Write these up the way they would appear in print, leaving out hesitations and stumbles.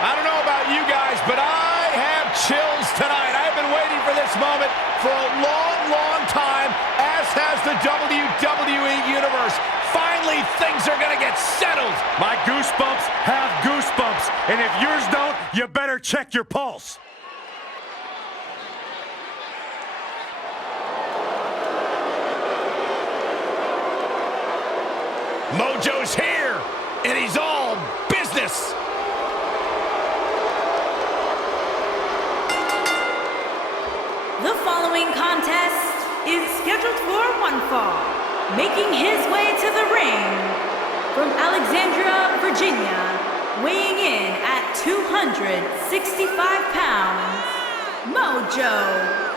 I don't know about you guys, but I have chills tonight. I've been waiting for this moment for a long, long time, as has the WWE Universe. Finally, things are going to get settled. My goosebumps have goosebumps, and if yours don't, you better check your pulse. Mojo's here, and he's all business. The following contest is scheduled for one fall. Making his way to the ring from Alexandria, Virginia, weighing in at 265 pounds, Mojo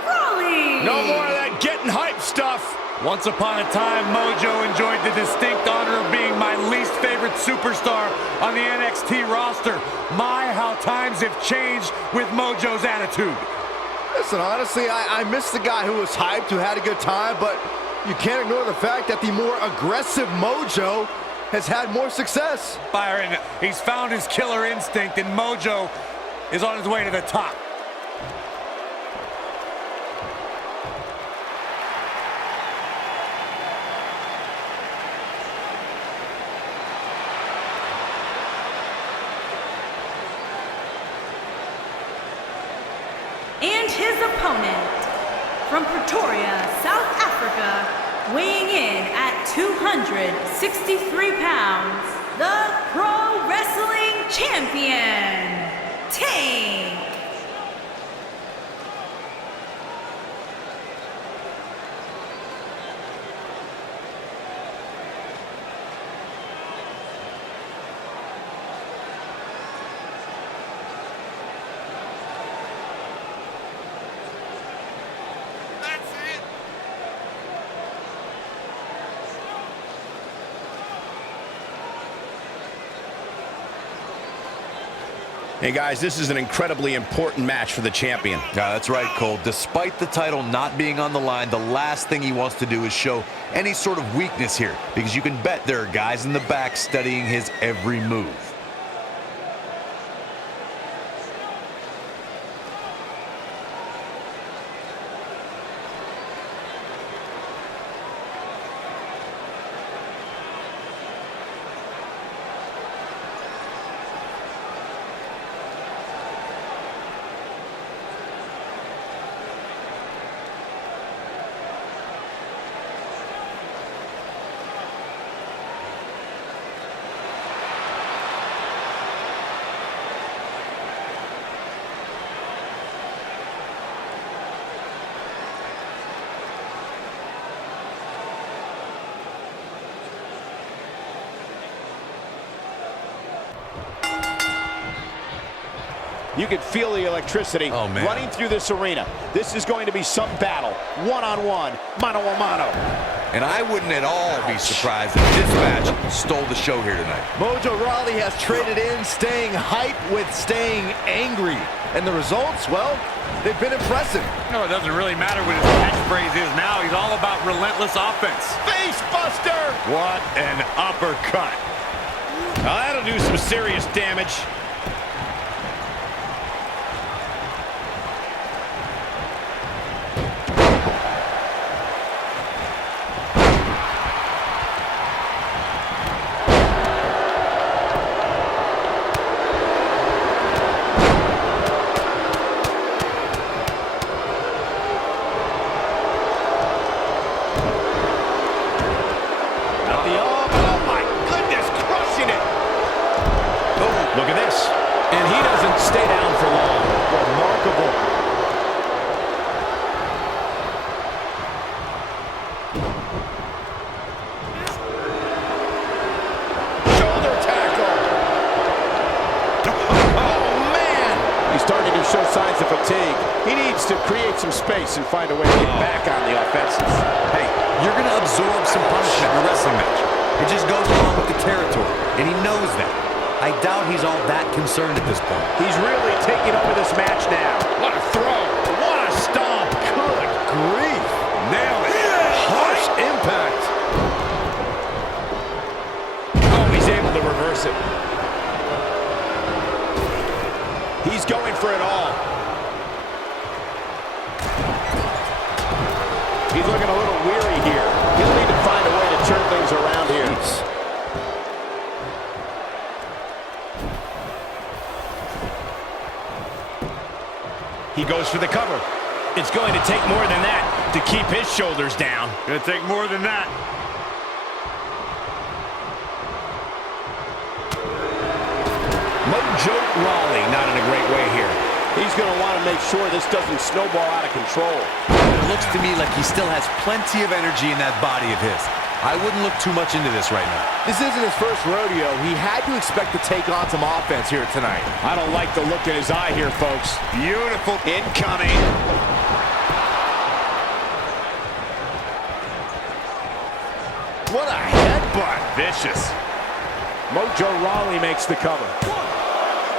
Rawley. No more of that getting hype stuff. Once upon a time, Mojo enjoyed the distinct honor of being my least favorite superstar on the NXT roster. My, how times have changed with Mojo's attitude. Listen, honestly, I miss the guy who was hyped, who had a good time, but you can't ignore the fact that the more aggressive Mojo has had more success. Byron, he's found his killer instinct, and Mojo is on his way to the top. And his opponent, from Pretoria, South Africa, weighing in at 263 pounds, the Pro Wrestling Champion, Tank. Hey guys, this is an incredibly important match for the champion. Yeah, that's right, Cole. Despite the title not being on the line, the last thing he wants to do is show any sort of weakness here, because you can bet there are guys in the back studying his every move. You can feel the electricity running through this arena. This is going to be some battle, one-on-one, mano-a-mano. And I wouldn't at all be surprised if this match stole the show here tonight. Mojo Rawley has traded in staying hype with staying angry. And the results, well, they've been impressive. No, it doesn't really matter what his catchphrase is now. He's all about relentless offense. Face buster! What an uppercut. Now that'll do some serious damage. Look at this. And he doesn't stay down for long. Remarkable. Shoulder tackle. Oh, man. He's starting to show signs of fatigue. He needs to create some space and find a way to get back on the offensive. Hey, you're going to absorb some punishment in a wrestling match. It just goes along with the territory, and he knows that. I doubt he's all that concerned at this point. He's really taking over this match now. What a throw. What a stomp. Good grief. Nailed it. Harsh impact. Oh, he's able to reverse it. He's going for it all. He's looking a little weary here. He'll need to find a way to turn things around here. He goes for the cover. It's going to take more than that to keep his shoulders down. Gonna take more than that. Mojo Rawley not in a great way here. He's going to want to make sure this doesn't snowball out of control. It looks to me like he still has plenty of energy in that body of his. I wouldn't look too much into this right now. This isn't his first rodeo. He had to expect to take on some offense here tonight. I don't like the look in his eye here, folks. Beautiful incoming. What a headbutt. Vicious. Mojo Rawley makes the cover.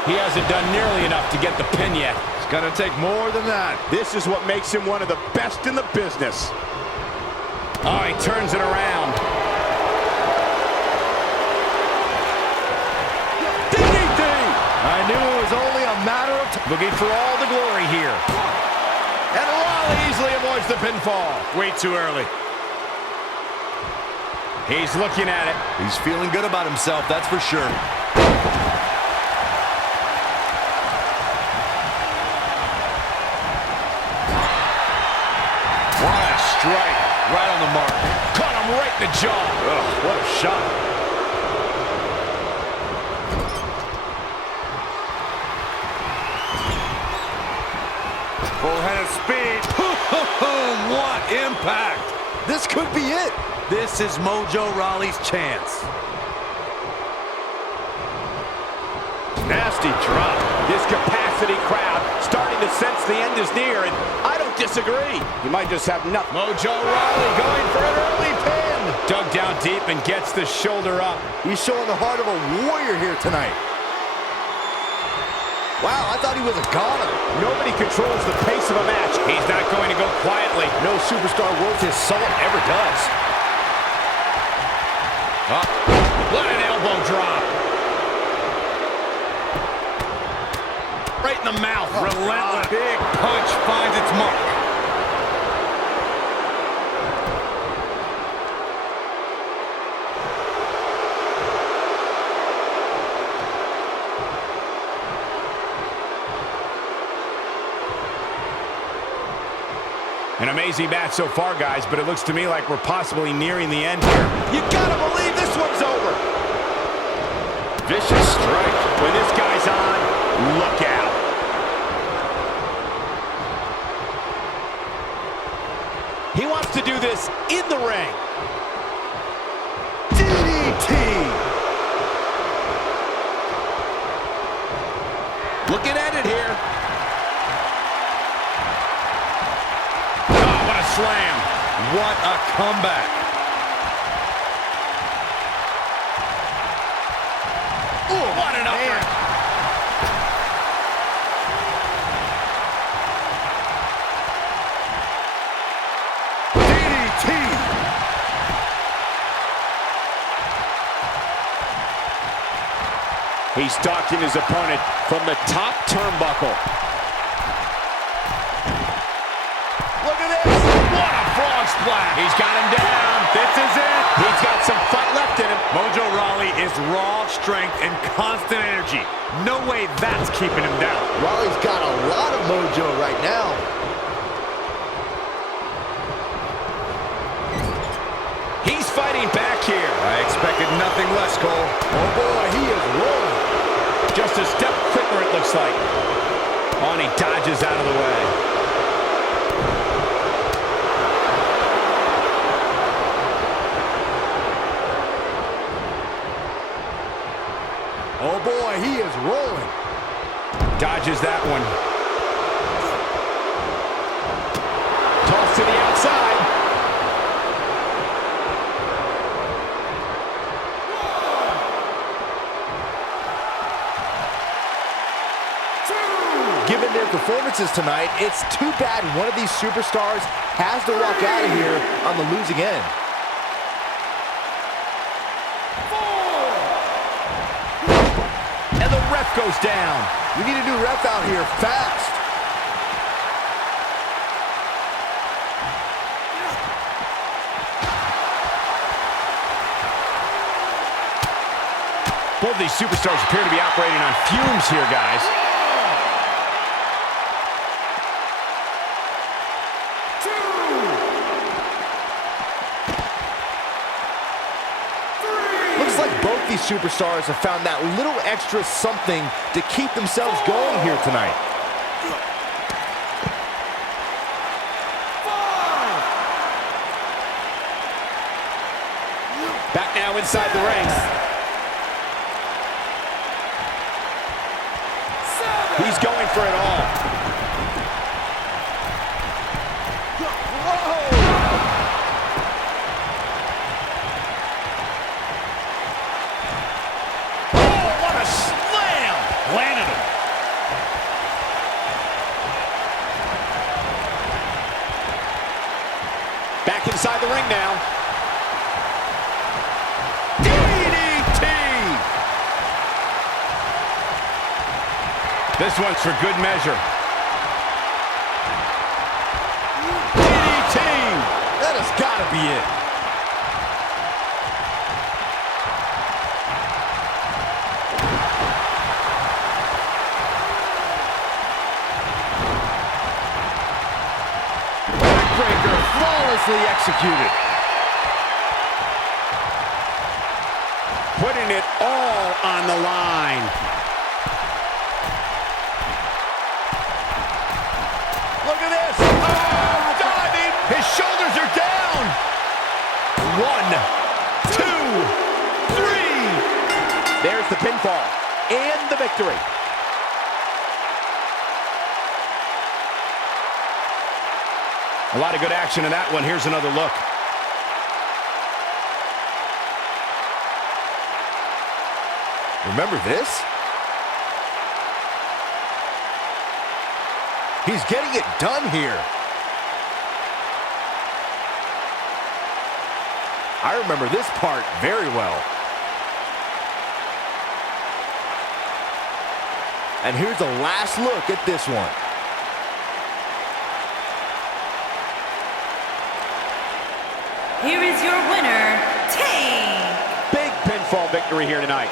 He hasn't done nearly enough to get the pin yet. It's gonna take more than that. This is what makes him one of the best in the business. Oh, he turns it around. DDT! I knew it was only a matter of time. Looking for all the glory here. And Rawley easily avoids the pinfall. Way too early. He's looking at it. He's feeling good about himself, that's for sure. What a strike. Right on the mark. Caught him right in the jaw. Ugh, what a shot. Full head of speed. What impact! This could be it. This is Mojo Rawley's chance. Nasty drop. This capacity crowd starting to sense the end is near, and I don't disagree. You might just have nothing. Mojo Rawley going for an early pin. Dug down deep and gets the shoulder up. He's showing the heart of a warrior here tonight. Wow, I thought he was a goner. Nobody controls the pace of a match. He's not going to go quietly. No superstar worth his salt ever does. What an elbow drop. Right in the mouth. Relentless. Big punch finds its mark. An amazing match so far, guys, but it looks to me like we're possibly nearing the end here. You gotta believe this one's over. Vicious strike. When this guy's on, look out. He wants to do this in the ring. DDT. Looking at it here. Oh, what a slam. What a comeback. Ooh, what an uppercut. He's stalking his opponent from the top turnbuckle. Look at this. What a frog splash. He's got him down. This is it. He's got some fight left in him. Mojo Rawley is raw strength and constant energy. No way that's keeping him down. Rawley's got a lot of mojo right now. He's fighting back here. I expected nothing less, Cole. Oh boy, he is rolling. Just a step quicker, it looks like. Oh, and he dodges out of the way. Oh boy, he is rolling. Dodges that one. Toss to the outside. Given their performances tonight, it's too bad one of these superstars has to walk out of here on the losing end. And the ref goes down. We need a new ref out here fast. Both these superstars appear to be operating on fumes here, guys. Looks like both these superstars have found that little extra something to keep themselves going here tonight. Back now inside the ring. He's going for it all. Whoa! Oh, what a slam! Landed him. Back inside the ring now. This one's for good measure. DDT! That has got to be it. Backbreaker flawlessly executed. Putting it all on the line. Look at this! Oh, diving! His shoulders are down! 1, 2, 3! There's the pinfall and the victory. A lot of good action in that one. Here's another look. Remember this? He's getting it done here. I remember this part very well. And here's a last look at this one. Here is your winner, Tank. Big pinfall victory here tonight.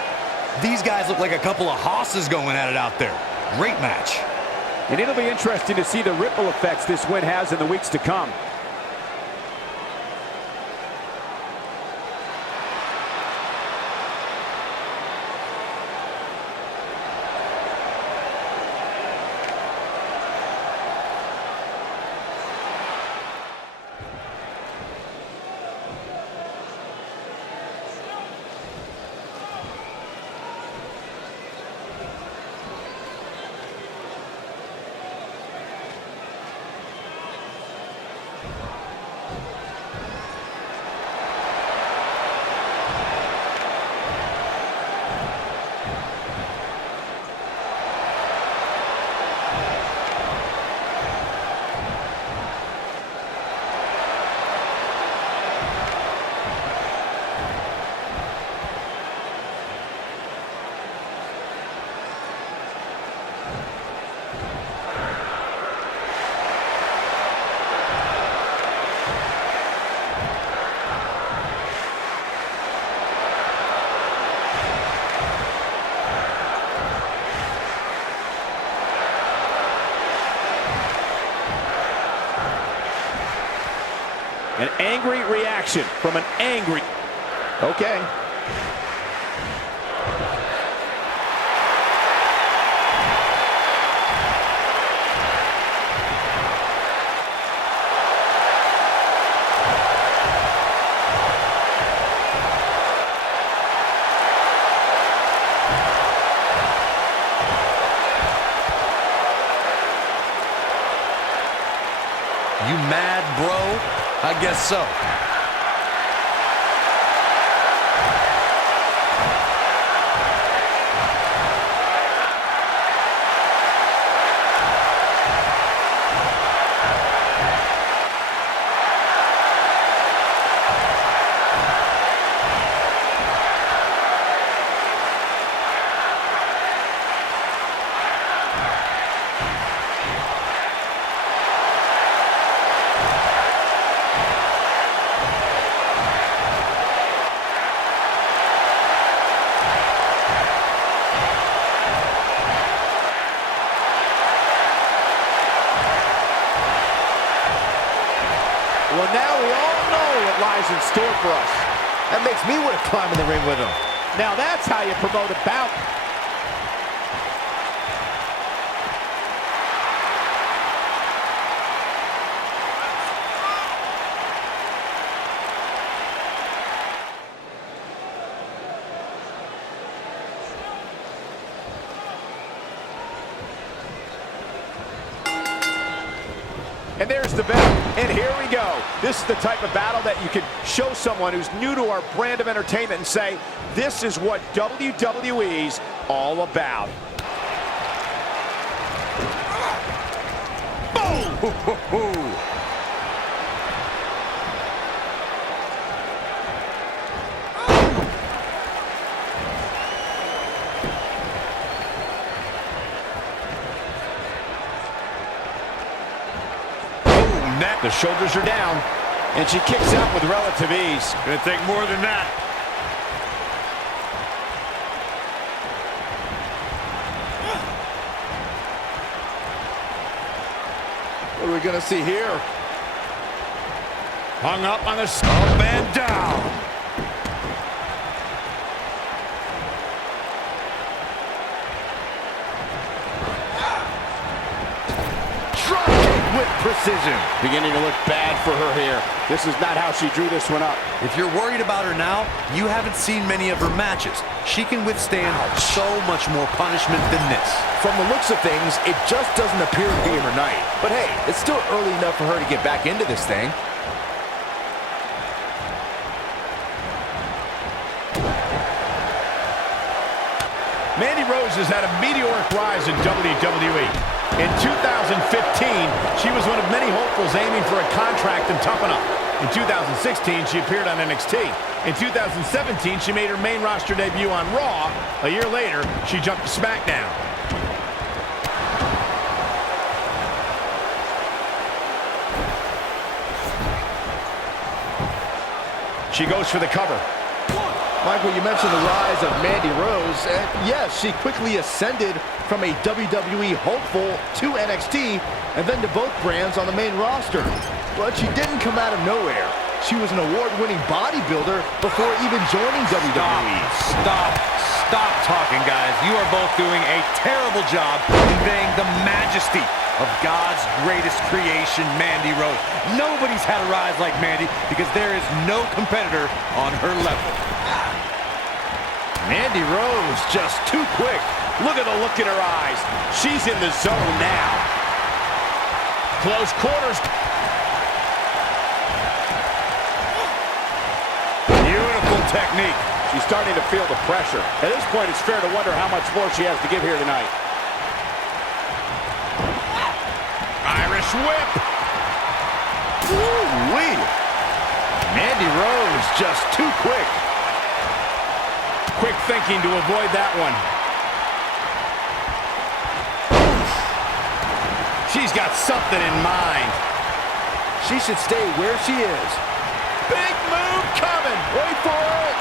These guys look like a couple of hosses going at it out there. Great match. And it'll be interesting to see the ripple effects this win has in the weeks to come. An angry reaction from an angry... Okay. You mad, bro? I guess so. lies in store for us. That makes me want to climb in the ring with him. Now that's how you promote a bout. And there's the bell, and here we go. This is the type of battle that you can show someone who's new to our brand of entertainment and say, this is what WWE's all about. Boom! The shoulders are down, and she kicks out with relative ease. Gonna take more than that. What are we gonna see here? Hung up on the up and down. With precision. Beginning to look bad for her here. This is not how she drew this one up. If you're worried about her now, you haven't seen many of her matches. She can withstand so much more punishment than this. From the looks of things, it just doesn't appear to be her night. But hey, it's still early enough for her to get back into this thing. Mandy Rose has had a meteoric rise in WWE. In 2015, she was one of many hopefuls aiming for a contract in Tough Enough. In 2016, she appeared on NXT. In 2017, she made her main roster debut on Raw. A year later, she jumped to SmackDown. She goes for the cover. Michael, you mentioned the rise of Mandy Rose, and yes, she quickly ascended from a WWE hopeful to NXT, and then to both brands on the main roster. But she didn't come out of nowhere. She was an award-winning bodybuilder before even joining WWE. Stop talking, guys. You are both doing a terrible job conveying the majesty of God's greatest creation, Mandy Rose. Nobody's had a rise like Mandy because there is no competitor on her level. Mandy Rose just too quick. Look at the look in her eyes. She's in the zone now. Close quarters. Beautiful technique. She's starting to feel the pressure. At this point, it's fair to wonder how much more she has to give here tonight. Irish whip. Woo-wee. Mandy Rose just too quick. Quick thinking to avoid that one. She's got something in mind. She should stay where she is. Big move coming. Wait for it.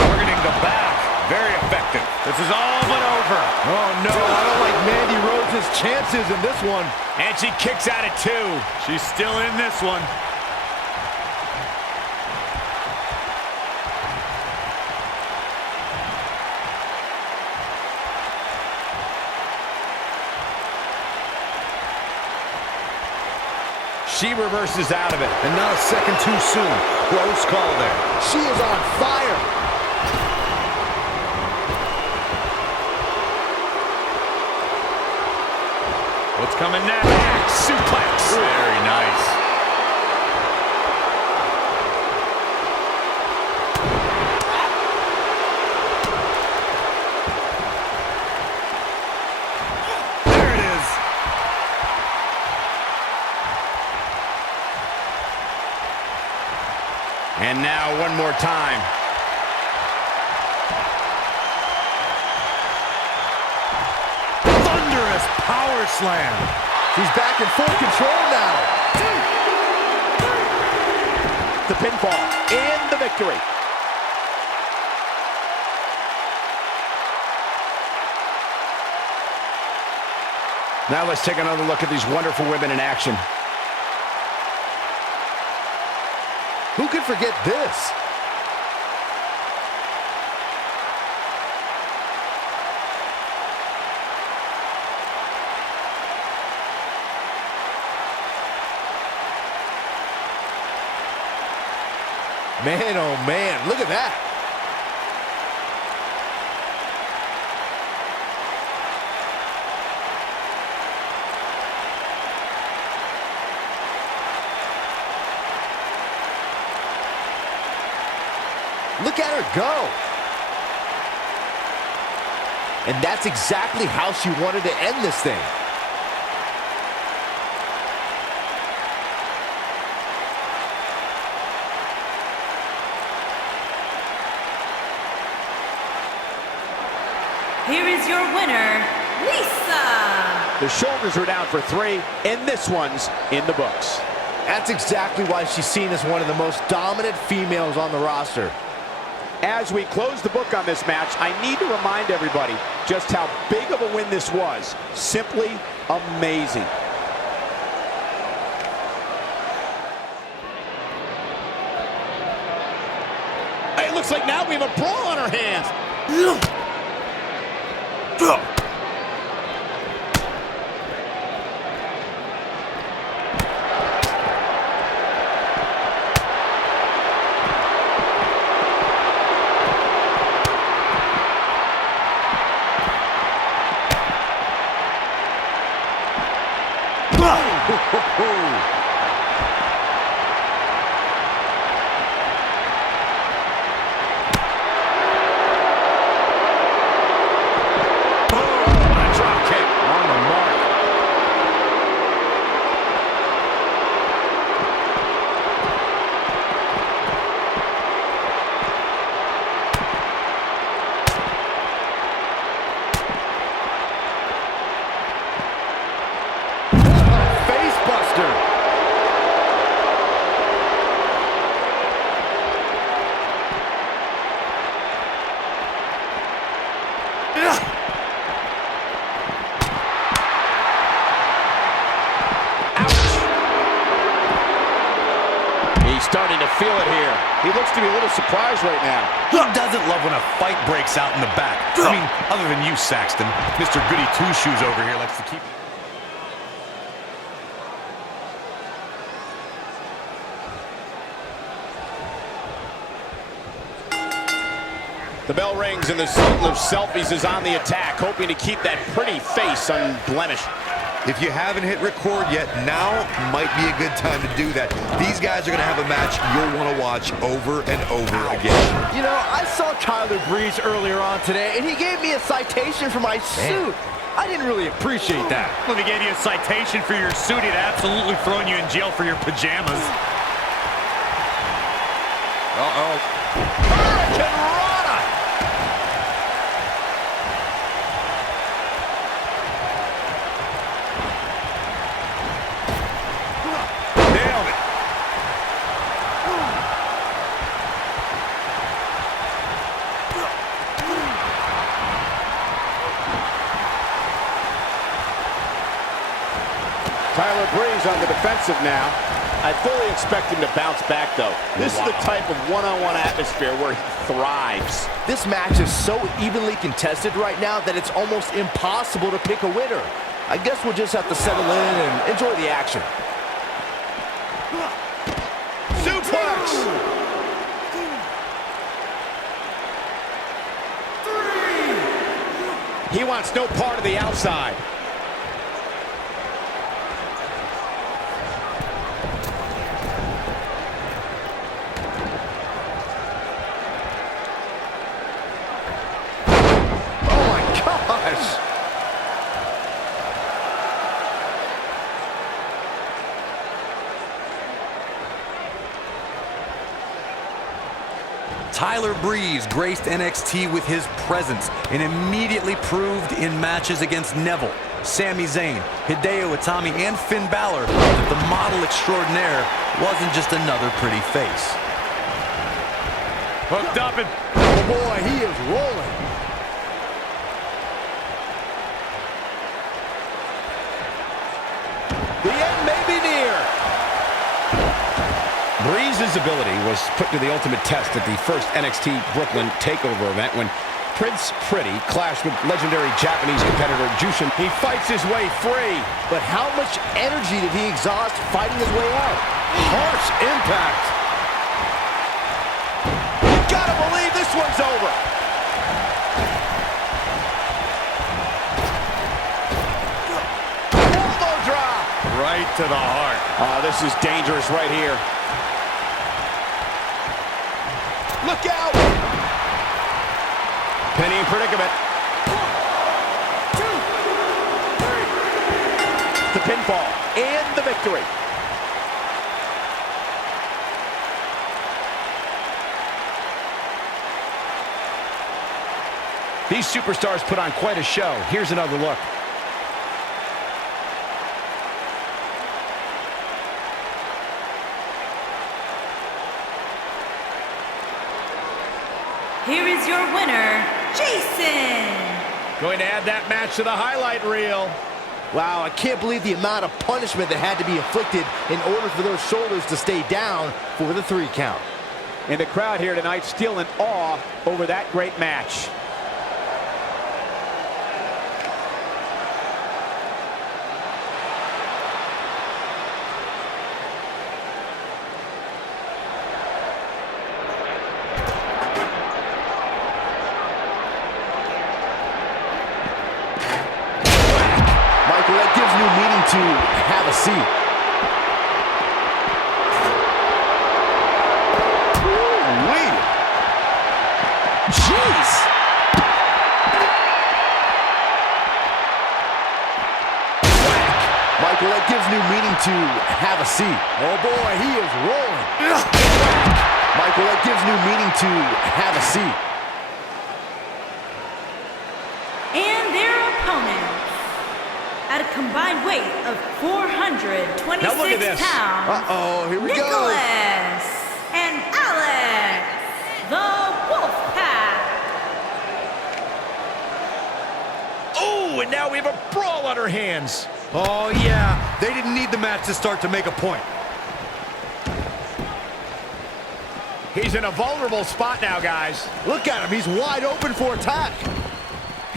Targeting the back. Very effective. This is all but over. Oh, no. I don't like Mandy Rose's chances in this one. And she kicks out at 2. She's still in this one. She reverses out of it. And not a second too soon. Close call there. She is on fire. What's coming next? Back suplex. Very nice. There it is. And now one more time. Thunderous power slam. She's back in full control now. The pinfall and the victory. Now let's take another look at these wonderful women in action. Who could forget this? Man, oh man, look at that. Look at her go. And that's exactly how she wanted to end this thing. Here is your winner, Lisa. The shoulders are down for 3, and this one's in the books. That's exactly why she's seen as one of the most dominant females on the roster. As we close the book on this match, I need to remind everybody just how big of a win this was. Simply amazing. It looks like now we have a brawl on our hands. Starting to feel it here. He looks to be a little surprised right now. He doesn't love when a fight breaks out in the back. I mean, other than you, Saxton. Mr. Goody Two-Shoes over here likes to keep... The bell rings and the circle of selfies is on the attack, hoping to keep that pretty face unblemished. If you haven't hit record yet, now might be a good time to do that. These guys are going to have a match you'll want to watch over and over again. You know, I saw Tyler Breeze earlier on today, and he gave me a citation for my suit. I didn't really appreciate that. Well, if he gave you a citation for your suit, he'd absolutely thrown you in jail for your pajamas. Uh-oh. Hurricane Rana! Tyler Breeze on the defensive now. I fully expect him to bounce back, though. This is the type of one-on-one atmosphere where he thrives. This match is so evenly contested right now that it's almost impossible to pick a winner. I guess we'll just have to settle in and enjoy the action. Suplex! He wants no part of the outside. Tyler Breeze graced NXT with his presence and immediately proved in matches against Neville, Sami Zayn, Hideo Itami, and Finn Balor that the model extraordinaire wasn't just another pretty face. Hooked up and... Oh boy, he is rolling. ability was put to the ultimate test at the first NXT Brooklyn TakeOver event when Prince Pretty clashed with legendary Japanese competitor Jushin. He fights his way free, but how much energy did he exhaust fighting his way out? Harsh impact. You gotta believe this one's over. Elbow drop. Right to the heart. This is dangerous right here. Look out. Penny in predicament. 1, 2, 3. The pinfall and the victory. These superstars put on quite a show. Here's another look. Here is your winner, Jason. Going to add that match to the highlight reel. Wow, I can't believe the amount of punishment that had to be inflicted in order for those shoulders to stay down for the 3 count. And the crowd here tonight still in awe over that great match. Michael, that gives new meaning to have a seat. Ooh-wee. Jeez. Michael, that gives new meaning to have a seat. Oh boy, he is rolling. Michael, that gives new meaning to have a seat. And their opponents, at a combined weight of 426 Now look at this. pounds, Uh-oh, here we go. Nicholas and Alex, the Wolfpack. Oh, and now we have a brawl on our hands. Oh, yeah. They didn't need the match to start to make a point. He's in a vulnerable spot now, guys. Look at him, he's wide open for attack.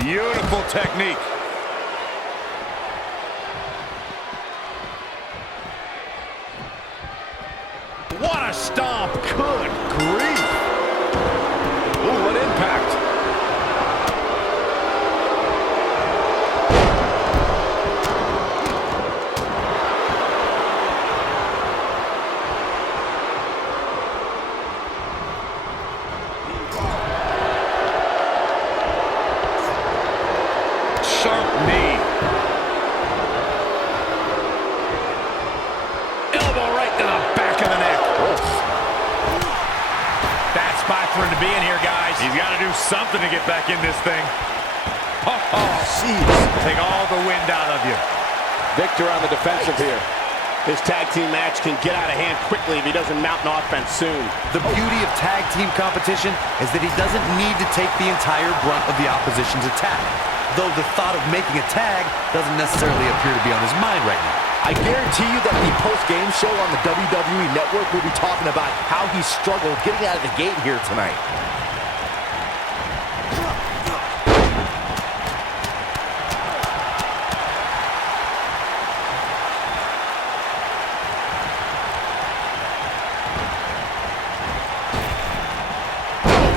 Beautiful technique. What a stomp. Good grief. Ooh, what impact. Sharp knee. Elbow right to the back of the neck. Bad spot for him to be in here, guys. He's got to do something to get back in this thing. Jeez. Take all the wind out of you. Victor on the defensive here. This tag team match can get out of hand quickly if he doesn't mount an offense soon. The beauty of tag team competition is that he doesn't need to take the entire brunt of the opposition's attack. Though the thought of making a tag doesn't necessarily appear to be on his mind right now. I guarantee you that the post-game show on the WWE Network will be talking about how he struggled getting out of the gate here tonight.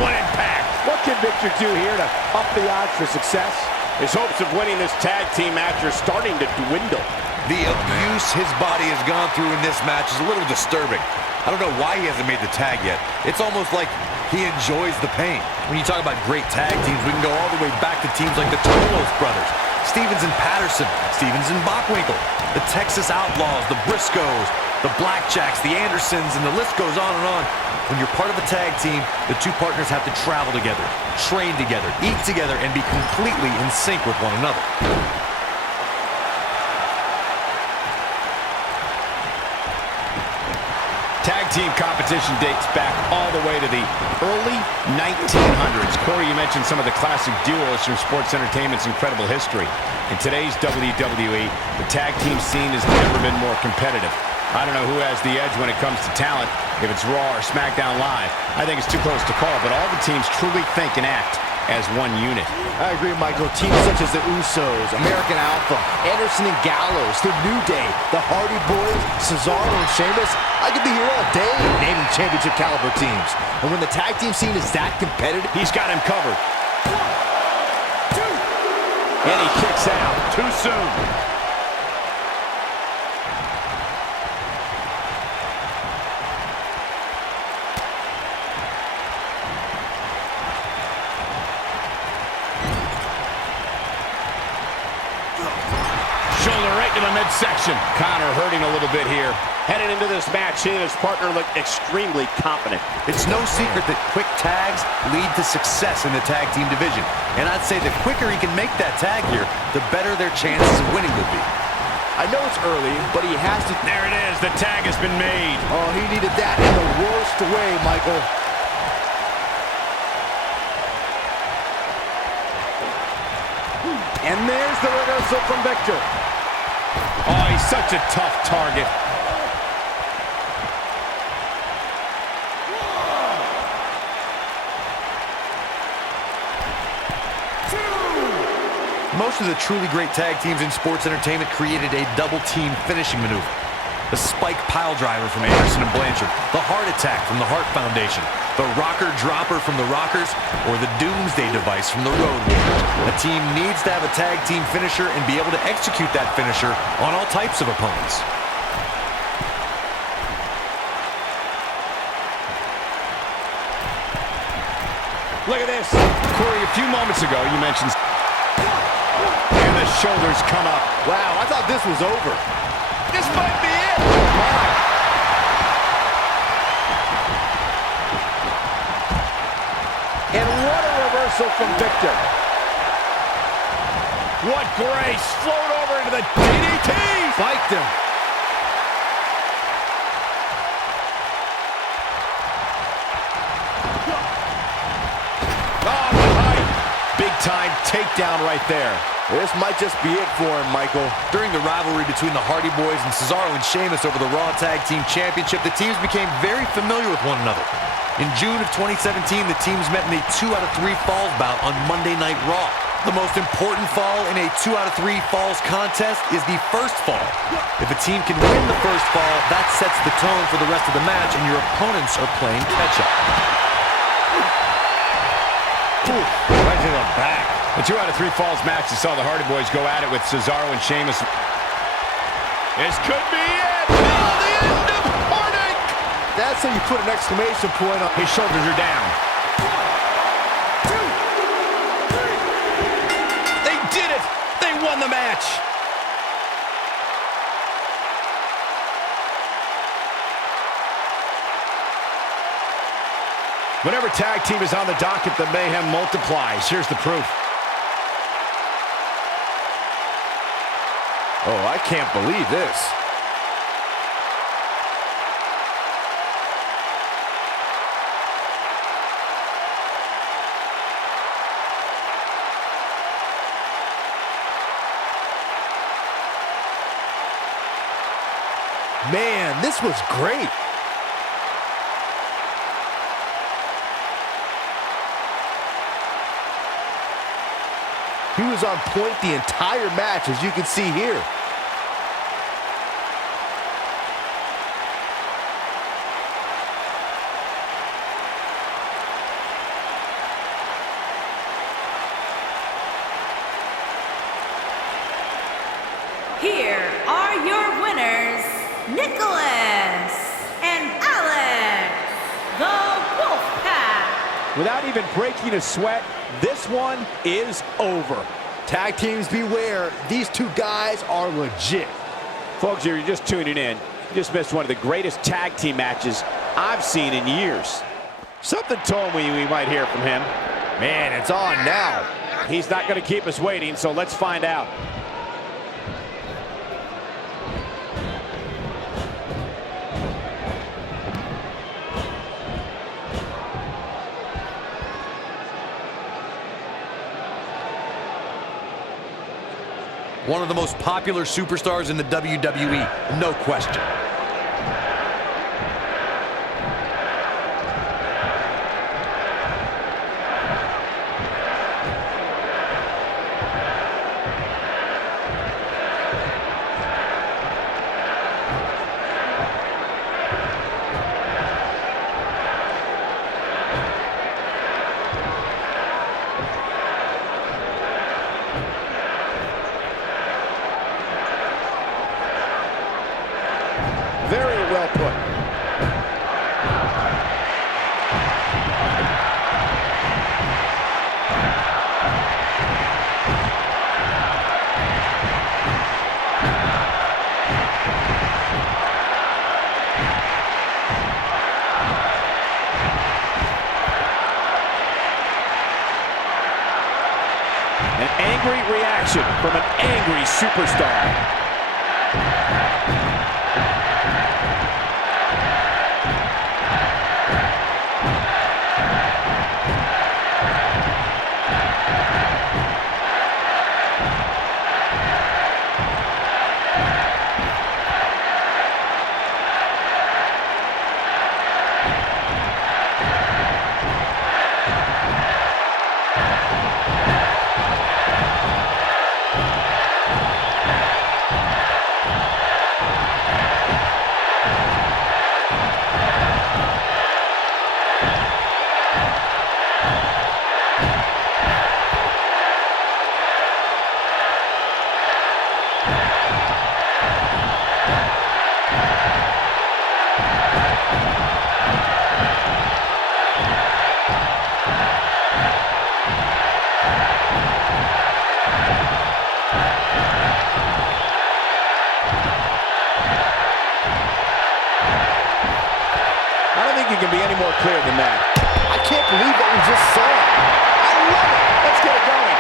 What impact. What can Victor do here to up the odds for success? His hopes of winning this tag team match are starting to dwindle. The abuse his body has gone through in this match is a little disturbing. I don't know why he hasn't made the tag yet. It's almost like he enjoys the pain. When you talk about great tag teams, we can go all the way back to teams like the Tolos brothers, Stevens and Patterson, Stevens and Bockwinkel, the Texas Outlaws, the Briscoes, the Blackjacks, the Andersons, and the list goes on and on. When you're part of a tag team, the two partners have to travel together, train together, eat together, and be completely in sync with one another. Tag team competition dates back all the way to the early 1900s. Corey, you mentioned some of the classic duos from sports entertainment's incredible history. In today's WWE, the tag team scene has never been more competitive. I don't know who has the edge when it comes to talent, if it's Raw or SmackDown Live. I think it's too close to call, but all the teams truly think and act as one unit. I agree, Michael. Teams such as the Usos, American Alpha, Anderson and Gallows, The New Day, the Hardy Boys, Cesaro and Sheamus. I could be here all day naming championship caliber teams. And when the tag team scene is that competitive, He's got him covered. And he kicks out too soon. Shoulder right to the midsection. Connor hurting a little bit here. Headed into this match, he and his partner look extremely confident. It's no secret that quick tags lead to success in the tag team division. And I'd say the quicker he can make that tag here, the better their chances of winning will be. I know it's early, but he has to... There it is. The tag has been made. Oh, he needed that in the worst way, Michael. And there's the reversal from Victor. Oh, he's such a tough target. Most of the truly great tag teams in sports entertainment created a double-team finishing maneuver. The spike pile driver from Anderson and Blanchard, the heart attack from the Hart Foundation, the rocker dropper from the Rockers, or the Doomsday device from the Road Warriors. A team needs to have a tag team finisher and be able to execute that finisher on all types of opponents. Look at this. Corey, a few moments ago, you mentioned... And the shoulders come up. Wow, I thought this was over. This might be it. And what a reversal from Victor. What grace. Float over into the DDT. Spiked him. Oh, the height. Big time takedown right there. This might just be it for him, Michael. During the rivalry between the Hardy Boys and Cesaro and Sheamus over the Raw Tag Team Championship, the teams became very familiar with one another. In June of 2017, the teams met in a 2 out of 3 falls bout on Monday Night Raw. The most important fall in a 2 out of 3 falls contest is the first fall. If a team can win the first fall, that sets the tone for the rest of the match, and your opponents are playing catch-up. Right to the back. The 2 out of 3 falls match, you saw the Hardy Boys go at it with Cesaro and Sheamus. This could be it. Oh, the end of heartache. That's how you put an exclamation point on. His shoulders are down. 1, 2, 3. They did it. They won the match. Whenever tag team is on the docket, the mayhem multiplies. Here's the proof. Oh, I can't believe this. Man, this was great. He was on point the entire match, as you can see here. Here are your winners, Nicholas and Alex, the Wolfpack. Without even breaking a sweat, this one is over. Tag teams beware. These two guys are legit. Folks, if you're just tuning in, you just missed one of the greatest tag team matches I've seen in years. Something told me we might hear from him. Man, it's on now. He's not going to keep us waiting, so let's find out. One of the most popular superstars in the WWE, no question. An angry reaction from an angry superstar. It can be any more clear than that. I can't believe what we just saw. I love it. Let's get it going.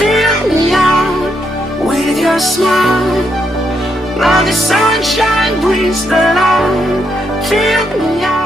Fill me out with your smile. Now the sunshine brings the light. Fill me out.